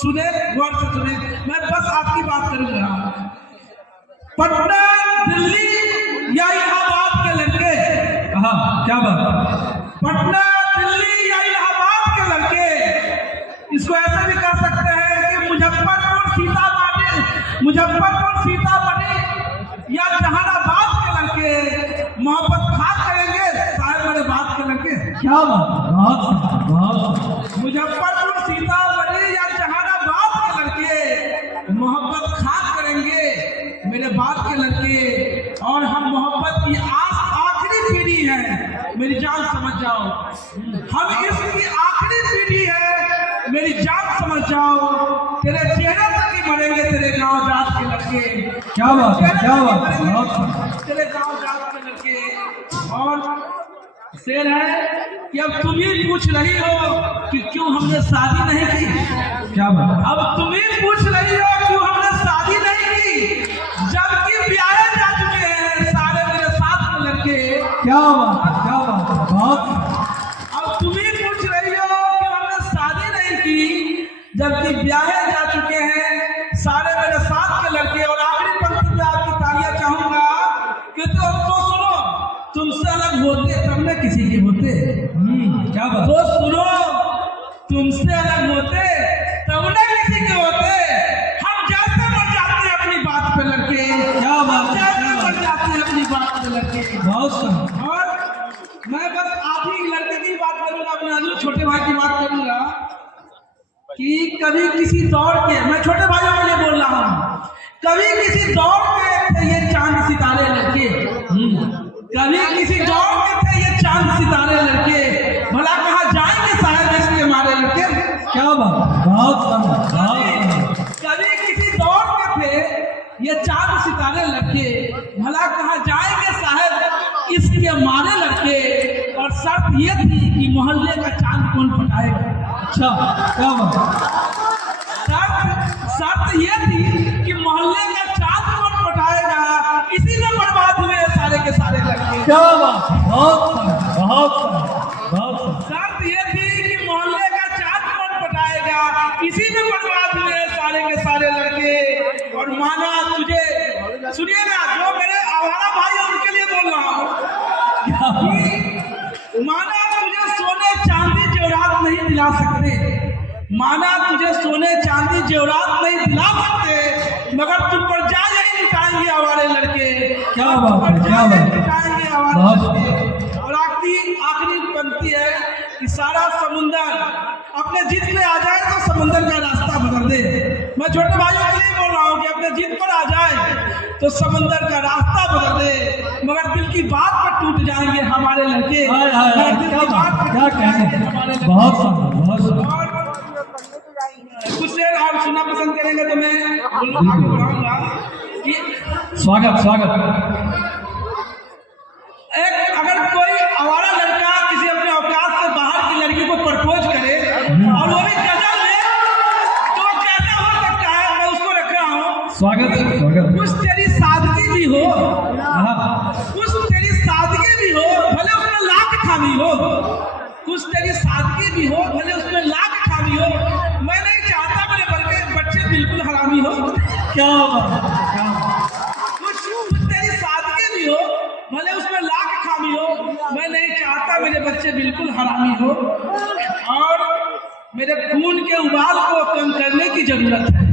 सुने, गौर से सुने, मैं बस आपकी बात करूंगा। पटना, दिल्ली या इलाहाबाद के लड़के, क्या बात, पटना, दिल्ली या इलाहाबाद के लड़के इसको ऐसे भी कर सकते हैं कि मुजफ्फरपुर, सीतामढ़ी या जहानाबाद के लड़के मोहब्बत खा करेंगे साहब मेरे बात के लड़के। क्या बात, बहुत मुजफ्फरपुर, सीतामढ़ी या जहानाबाद के लड़के मोहब्बत खा करेंगे मेरे बात के लड़के। और हम मोहब्बत की आखिरी पीढ़ी है, मेरी जान समझ जाओ। हम इसकी आखिरी पीढ़ी है, मेरी जान समझ जाओ। तेरे चेहरे तक ही मरेंगे तेरे गांव जात के लड़के। क्या बात, क्या बात, तेरे गांव जात के लड़के। और शेर है कि अब तुम ही पूछ रही हो कि क्यों हमने शादी नहीं की। क्या बात, अब तुम ही पूछ रही हो क्यों हमने शादी नहीं की, जबकि ब्याहे जा चुके हैं सारे मेरे साथ के लड़के। क्या बात, क्या बात, बहुत। अब तुम ही पूछ रही हो क्यों हमने शादी नहीं की, जबकि ब्याहे जा चुके हैं सारे मेरे साथ के लड़के। और आखिरी पंक्ति में आपकी तालियां चाहूंगा कि तो सुनो, तुमसे अलग होते तब न किसी के होते। क्या बात, तो सुनो, तुमसे अलग होते तब न किसी के होते। हम जैसे मर जाते हैं अपनी बात पे लड़के। क्या बात, जैसे मर जाते हैं अपनी बात पे लड़के। बहुत सही। और मैं बस आप ही लड़के की बात करूंगा, अपने अजू छोटे भाई की बात करूंगा कि कभी किसी दौड़ के, मैं छोटे भाइयों के लिए बोल रहा हूँ, कभी किसी दौड़ के थे ये चांद सितारे लड़के। कभी किसी दौड़ के थे ये चांद सितारे लड़के, भला कहाँ जाएंगे साहब इसके मारे लड़के। क्या बात, बहुत। कभी किसी दौड़ के थे ये चांद सितारे लड़के, भला कहाँ जाएंगे साहब इसके मारे लड़के। और शर्त ये थी कि मोहल्ले का चांद कौन पटाएगा। अच्छा, क्या बात, शर्त ये थी कि मोहल्ले का चांद कौन पटाएगा, इसी में बर्बाद हुए सारे के सारे लड़के। क्या बात, बहुत। शर्त ये थी कि मोहल्ले का चांद कौन पटाएगा, इसी में बर्बाद हुए सारे के सारे लड़के। और माना तुझे, सुनिएगा जो मेरे आवारा भाई हैं उनके लिए बोल रहा हूँ, माना तुझे सोने चांदी जेवरात नहीं दिला सकते, माना तुझे सोने चांदी जेवरात नहीं दिला सकते, मगर तुम पर जा यही लुटाएंगे हमारे लड़के। क्या बात, क्या बात, लुटाएंगे हमारे लड़के। और आखिरी पंक्ति है कि सारा समुंदर अपने जिद पे आ जाए तो समुंदर का रास्ता बदल दे। मैं छोटे भाइयों के लिए बोल रहा हूँ कि अपने जिद पर आ जाए तो समुंदर का रास्ता बदल दे, मगर दिल की बात पर टूट जाएंगे हमारे लड़के। क्या कहने, बहुत। कुछ देर आप सुनना पसंद करेंगे तो मैं आगे बढ़ाऊंगा कि स्वागत। एक अगर कोई आवारा लड़का किसी अपने औकात से बाहर की लड़की को प्रपोज करे और वो भी गजल में, तो कैसा हो सकता है। मैं उसको रख रहा हूँ। स्वागत। कुछ तेरी सादगी भी हो, कुछ तेरी सादगी भी हो, भले उसमें लाख खामी हो, कुछ तेरी सादगी भी हो, भले उसमें लाख खामी हो। मैं नहीं चाहता मेरे बच्चे बिल्कुल हरामी हो। क्या बात, कुछ तेरी सादगी भी हो, भले उसमें लाख खामी हो, मैं नहीं चाहता मेरे बच्चे बिल्कुल हरामी हो। और मेरे खून के उबाल को कम करने की जरूरत है,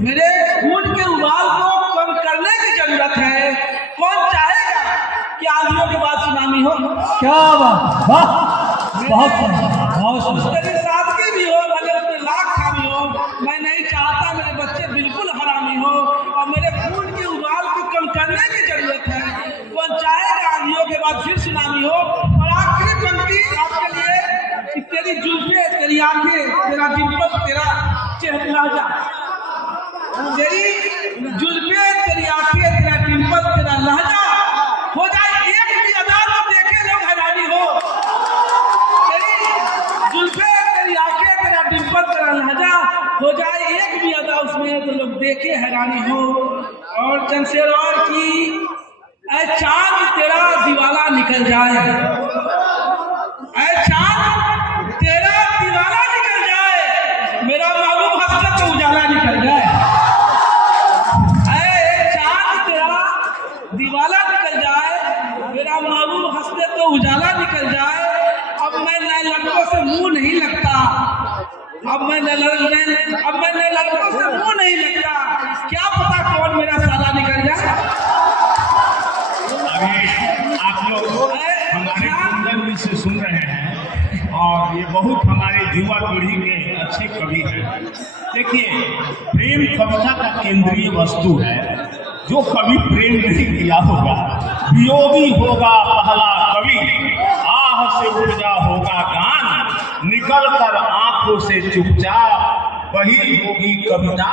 मेरे खून के उबाल को कम करने की जरूरत है। कौन चाहेगा कि आंधियों के बाद सुनामी हो। क्या बात, बहुत। तेरी सादगी भी हो, भले उसमें लाख खामी हो, मैं नहीं चाहता मेरे बच्चे बिल्कुल हरामी हो। और मेरे खून के उबाल को कम करने की जरूरत है। कौन चाहेगा आंधियों के बाद फिर सुनामी हो। और आखिरी पंक्ति आपके लिए कि तेरी जुल्फे, तेरी आंखें, तेरा डिंपल, तेरा चेहरा, तेरी जुल्फे, तेरी आंखें, तेरा डिंपल, तेरा लहजा हो जाए एक भी अदा तो देखे लोग हैरानी हो। तेरी जुल्फे, तेरी आंखें, तेरा डिंपल, तेरा लहजा हो जाए एक भी अदा उसमें तो लोग देखे हैरानी हो। और चंदशेर और की ऐ चांद तेरा दीवाला निकल जाए, ऐ चांद तेरा दीवाला निकल जाए, मेरा महबूब तो उजाला निकल जाए। चांद तेरा दीवाला निकल जाए, मेरा महबूब हंसते तो उजाला निकल जाए। अब मैं नए लड़कों से मुंह नहीं लगता, अब मैं नए लड़कों से मुंह नहीं लगता। क्या पता कौन मेरा साला निकल जाए। अभी आप लोग हमारे कुंदन से सुन रहे हैं और ये बहुत हमारे युवा पीढ़ी के अच्छे कवि हैं। देखिए, प्रेम कविता का केंद्रीय वस्तु है। जो कवि प्रेम नहीं किया होगा, वियोगी होगा पहला कवि, आह से उपजा होगा गान, निकल कर आंखों से चुपचाप वही होगी कविता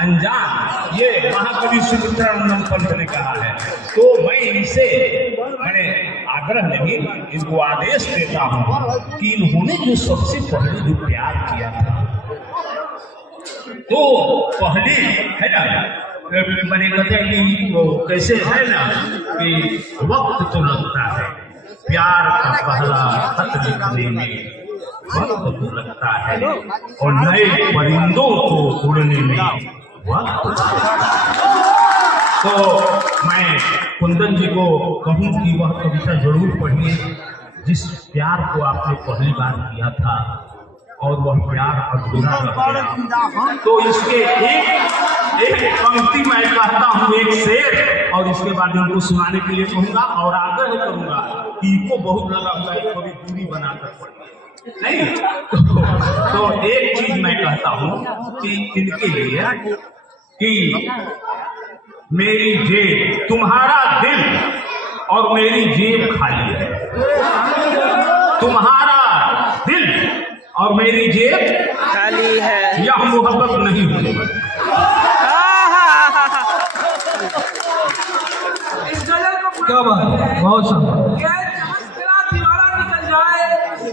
अनजान। ये महाकवि सुमित्रानंदन पंत ने कहा है। तो मैं इनसे मैंने आग्रह नहीं, इनको आदेश देता हूँ कि इन्होंने जो सबसे पहले जो प्यार किया था, तो पहले है ना, मैंने कहते हैं कि वो कैसे है ना कि वक्त तो लगता है, प्यार का पहला खत लिखने में वक्त तो लगता है, और नए परिंदों को उड़ने में वक्त लगता है। तो मैं कुंदन जी को कहूँ कि वह कविता जरूर पढ़िए जिस प्यार को आपने पहली बार किया था और वह प्यार अधूरा रह गया। तो इसके एक पंक्ति मैं कहता हूँ, एक शेर, और इसके बाद इनको सुनाने के लिए कहूँगा और आग्रह करूँगा कि इनको बहुत लगा हुआ है कभी दूरी बनाकर पढ़िए। नहीं तो एक चीज मैं कहता हूँ कि इनके लिए कि मेरी जेब, तुम्हारा दिल और मेरी जेब खाली है, तुम्हारा दिल और मेरी जेब खाली है, यह मोहब्बत नहीं होने वाली। इस गजल को क्या बात है, बहुत शानदार। क्या चमक तेरा दीवारा निकल जाए,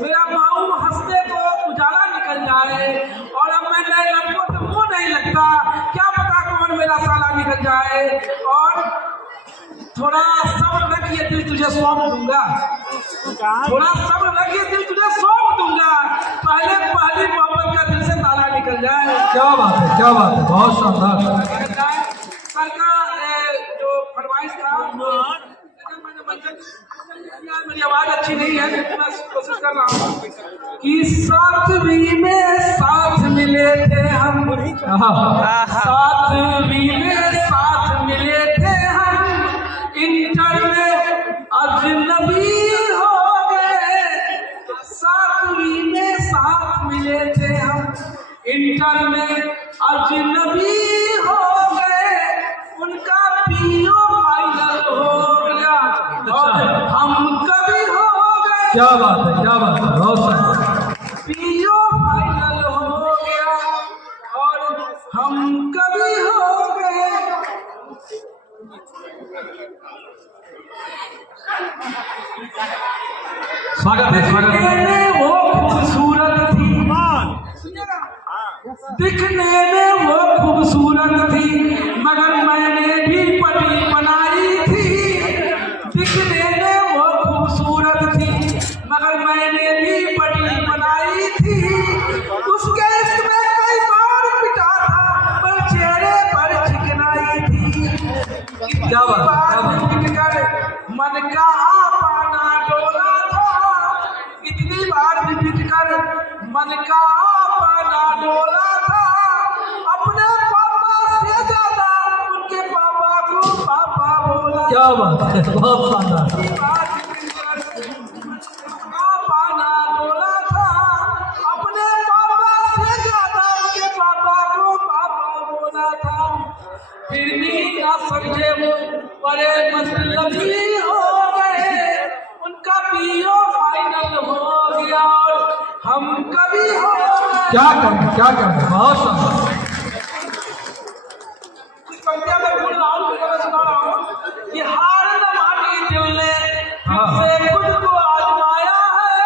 मेरा महबूब हंसते तो उजाला निकल जाए। और अब मैं नए लड़कों से मुंह नहीं लगता, क्या पता कौन मेरा साला निकल जाए। और थोड़ा सब्र रखिए, दिल तुझे सौंप दूंगा, थोड़ा सब्र रखिए, दिल तुझे सौंप दूंगा, पहले पहली मोहब्बत का दिल से ताला निकल जाए। क्या बात है, क्या बात है, बहुत शानदार। सर का जो फरमाइश था, मेरी आवाज अच्छी नहीं है लेकिन मैं कोशिश कर रहा हूँ कि सातवीं में साथ मिले थे हम, सातवीं में साथ मिले थे हम, इंटर में अजनबी हो गए। सातवीं में साथ मिले थे हम, इंटर में अजनबी हो गए, उनका पीओ फाइनल हो गया और हम कभी हो गए। क्या बात है, क्या बात है, बहुत शानदार। पीओ फाइनल हो गया और हम कभी हो गए। स्वागत है, स्वागत है। दिखने में वो खूबसूरत थी, दिखने में वो खूबसूरत थी, मगर मैंने भी पटी बनाई थी। दिखने में वो खूबसूरत थी, मगर मैंने भी पटी बनाई थी। उसके इश्क में कई बार पिटा था, पर चेहरे पर चिकनाई थी। क्या बात है, क्या बात है। मन का पाना डोला था, इतनी बार भी पिट कर मन का पाना डोला था। अपने पापा से ज्यादा उनके पापा को पापा बोला। क्या बात है, बहुत शानदार। पाना डोला था, अपने पापा से ज्यादा उनके पापा को पापा बोला था। फिर भी ना समझे वो बड़े मतलबी हो गए, उनका पीओ फाइनल हो गया और हम कभी हो गए। क्या करना, क्या करना, बहुत शानदार। कुछ पंक्तियां मैं बोल रहा हूँ, मैं सुना रहा हूँ कि हार न मानी दिल ने, फिर से खुद को आजमाया है।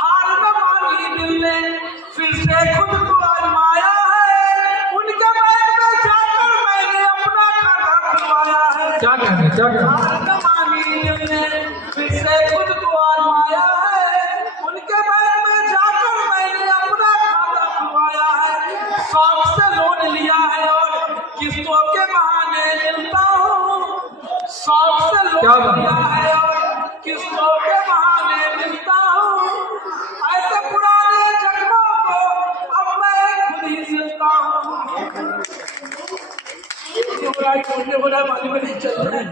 हार न मानी दिल ने, फिर से खुद को आजमाया है। उनके बैग में जाकर मैंने अपना खाता खुलवाया है। क्या करना, क्या करना। हार न मानी दिल ने, फिर से खुद को आजमाया है। उनके बैग में जाकर मैंने अपना खाता खुलवाया है। 100 शौक से लोन लिया है और किस्तों के बहाने मिलता हूँ। शौक से क्या लोन बात? लिया है और किस्तों के बहाने मिलता हूँ। ऐसे पुराने जख्मों को अब मैं खुद ही सिलता हूँ। ये हो रहा है, मालूम नहीं चल रहा है।